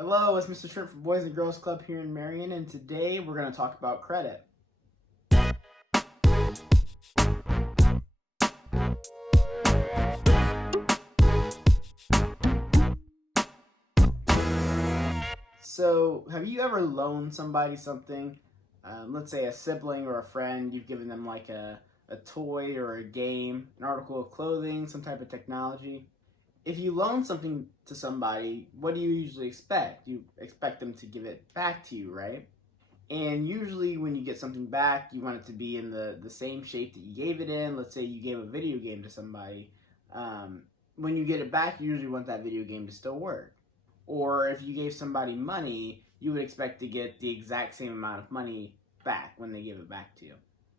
Hello, it's Mr. Trent from Boys and Girls Club here in Marion, and today we're going to talk about credit. So, have you ever loaned somebody something? Let's say a sibling or a friend, you've given them like a toy or a game, an article of clothing, some type of technology. If you loan something to somebody, what do you usually expect? You expect them to give it back to you, right? And usually when you get something back, you want it to be in the same shape that you gave it in. Let's say you gave a video game to somebody. When you get it back, you usually want that video game to still work. Or if you gave somebody money, you would expect to get the exact same amount of money back when they give it back to you.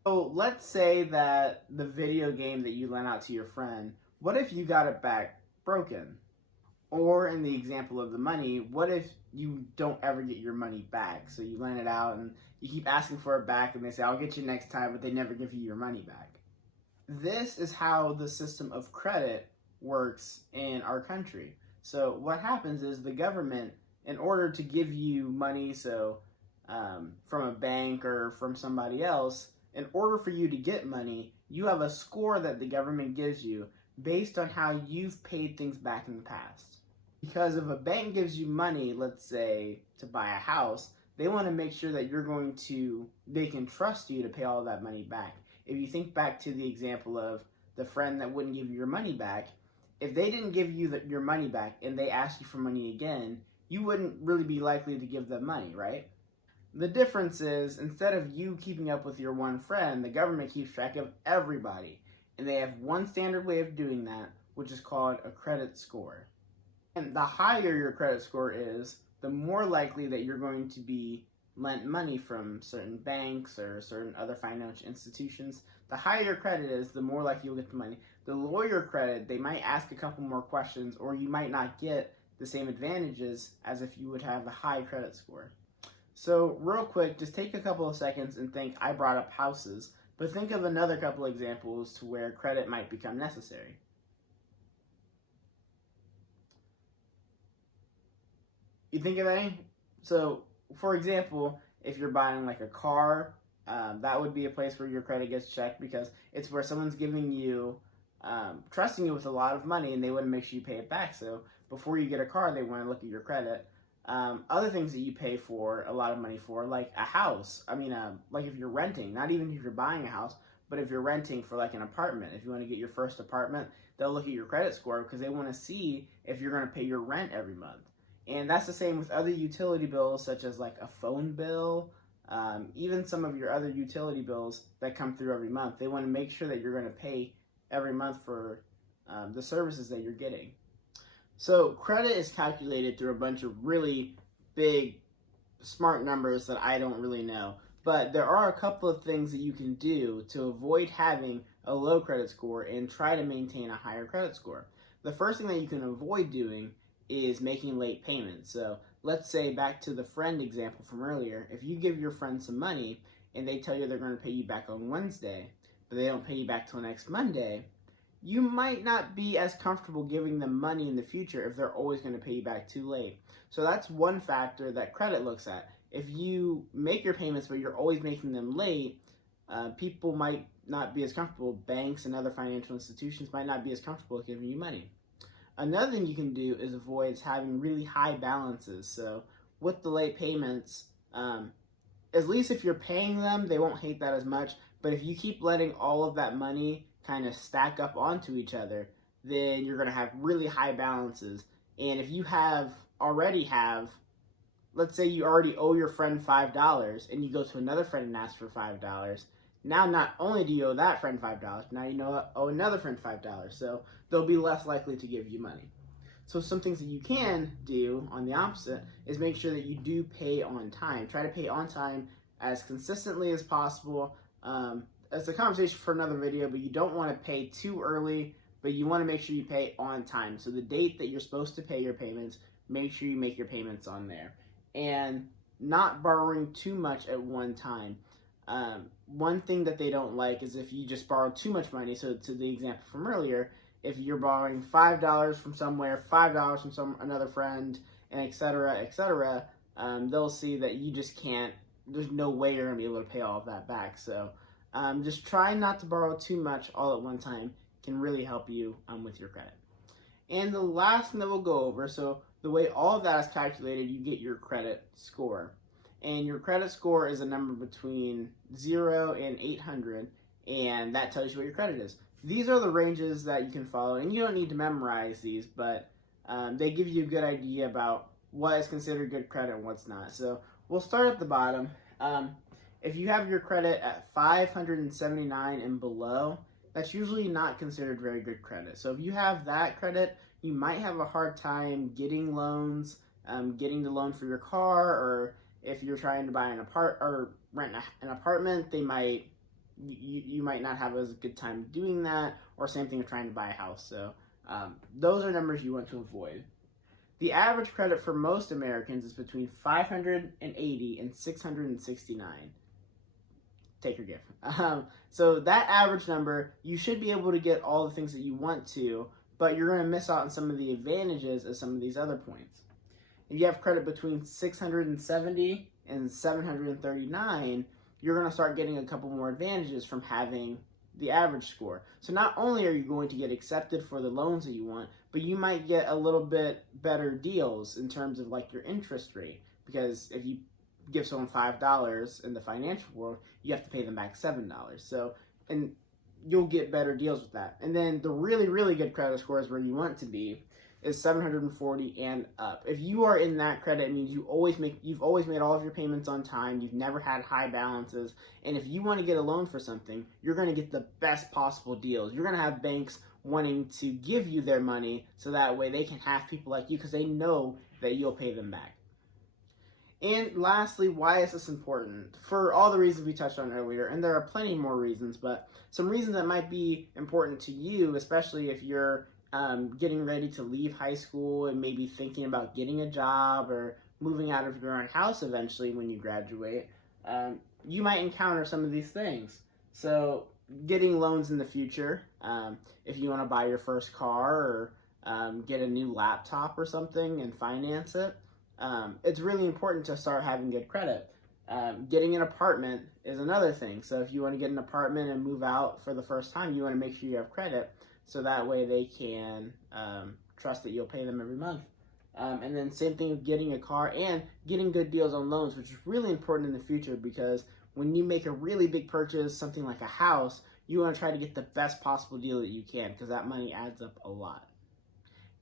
So let's say that the video game that you lent out to your friend, what if you got it back broken? Or in the example of the money, what if you don't ever get your money back? So you lend it out and you keep asking for it back and they say, I'll get you next time, but they never give you your money back. This is how the system of credit works in our country. So what happens is the government, in order to give you money, from a bank or from somebody else, in order for you to get money, you have a score that the government gives you based on how you've paid things back in the past. Because if a bank gives you money, let's say to buy a house, they want to make sure that they can trust you to pay all of that money back. If you think back to the example of the friend that wouldn't give you your money back, if they didn't give you your money back and they asked you for money again, you wouldn't really be likely to give them money, right? The difference is, instead of you keeping up with your one friend, the government keeps track of everybody. And they have one standard way of doing that, which is called a credit score. And the higher your credit score is, the more likely that you're going to be lent money from certain banks or certain other financial institutions. The higher your credit is, the more likely you'll get the money. The lower your credit, they might ask a couple more questions, or you might not get the same advantages as if you would have a high credit score. So real quick, just take a couple of seconds and think. I brought up houses, but think of another couple examples to where credit might become necessary. You think of any? So, for example, if you're buying like a car, that would be a place where your credit gets checked, because it's where someone's giving you, trusting you with a lot of money, and they want to make sure you pay it back. So before you get a car, they want to look at your credit. Other things that you pay for a lot of money for, like a house. Like if you're renting, not even if you're buying a house, but if you're renting for like an apartment, if you want to get your first apartment, they'll look at your credit score because they want to see if you're going to pay your rent every month. And that's the same with other utility bills, such as like a phone bill, even some of your other utility bills that come through every month. They want to make sure that you're going to pay every month for the services that you're getting. So credit is calculated through a bunch of really big, smart numbers that I don't really know. But there are a couple of things that you can do to avoid having a low credit score and try to maintain a higher credit score. The first thing that you can avoid doing is making late payments. So let's say, back to the friend example from earlier, if you give your friend some money and they tell you they're going to pay you back on Wednesday, but they don't pay you back till next Monday, you might not be as comfortable giving them money in the future if they're always going to pay you back too late. So that's one factor that credit looks at. If you make your payments but you're always making them late, people might not be as comfortable. Banks and other financial institutions might not be as comfortable giving you money. Another thing you can do is avoid having really high balances. So with the late payments, at least if you're paying them, they won't hate that as much. But if you keep letting all of that money kind of stack up onto each other, then you're going to have really high balances. And if you already have, let's say you already owe your friend $5 and you go to another friend and ask for $5, now not only do you owe that friend $5, now you owe another friend $5, so they'll be less likely to give you money. So some things that you can do on the opposite is make sure that you do pay on time. Try to pay on time as consistently as possible. It's a conversation for another video, but you don't want to pay too early, but you want to make sure you pay on time. So the date that you're supposed to pay your payments, make sure you make your payments on there. And not borrowing too much at one time. One thing that they don't like is if you just borrow too much money. So to the example from earlier, if you're borrowing $5 from somewhere, $5 from another friend, and et cetera, they'll see that you just can't, there's no way you're going to be able to pay all of that back. So just try not to borrow too much all at one time can really help you with your credit. And the last thing that we'll go over, so the way all of that is calculated, you get your credit score. And your credit score is a number between 0 and 800, and that tells you what your credit is. These are the ranges that you can follow, and you don't need to memorize these, but they give you a good idea about what is considered good credit and what's not. So we'll start at the bottom. If you have your credit at 579 and below, that's usually not considered very good credit. So if you have that credit, you might have a hard time getting loans, getting the loan for your car, or if you're trying to buy rent an apartment, you might not have as good time doing that, or same thing with trying to buy a house. So those are numbers you want to avoid. The average credit for most Americans is between 580 and 669. Take your gift. So that average number, you should be able to get all the things that you want to, but you're going to miss out on some of the advantages of some of these other points. If you have credit between 670 and 739, you're going to start getting a couple more advantages from having the average score. So not only are you going to get accepted for the loans that you want, but you might get a little bit better deals in terms of like your interest rate, because if you give someone $5 in the financial world, you have to pay them back $7. So, and you'll get better deals with that. And then the really, really good credit score is where you want to be, is 740 and up. If you are in that credit, it means you've always made all of your payments on time, you've never had high balances, and if you want to get a loan for something, you're going to get the best possible deals. You're going to have banks wanting to give you their money so that way they can have people like you because they know that you'll pay them back. And lastly, why is this important? For all the reasons we touched on earlier, and there are plenty more reasons, but some reasons that might be important to you, especially if you're getting ready to leave high school and maybe thinking about getting a job or moving out of your own house eventually when you graduate, you might encounter some of these things. So getting loans in the future, if you want to buy your first car or get a new laptop or something and finance it, it's really important to start having good credit. Getting an apartment is another thing. So if you want to get an apartment and move out for the first time, you want to make sure you have credit so that way they can trust that you'll pay them every month. And then same thing with getting a car and getting good deals on loans, which is really important in the future because when you make a really big purchase, something like a house, you want to try to get the best possible deal that you can because that money adds up a lot.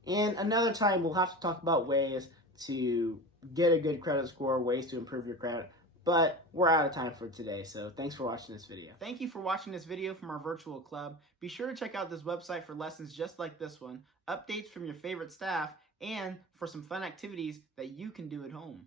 And another time we'll have to talk about ways to get a good credit score, ways to improve your credit, but we're out of time for today, so thanks for watching this video. Thank you for watching this video from our virtual club. Be sure to check out this website for lessons just like this one, updates from your favorite staff, and for some fun activities that you can do at home.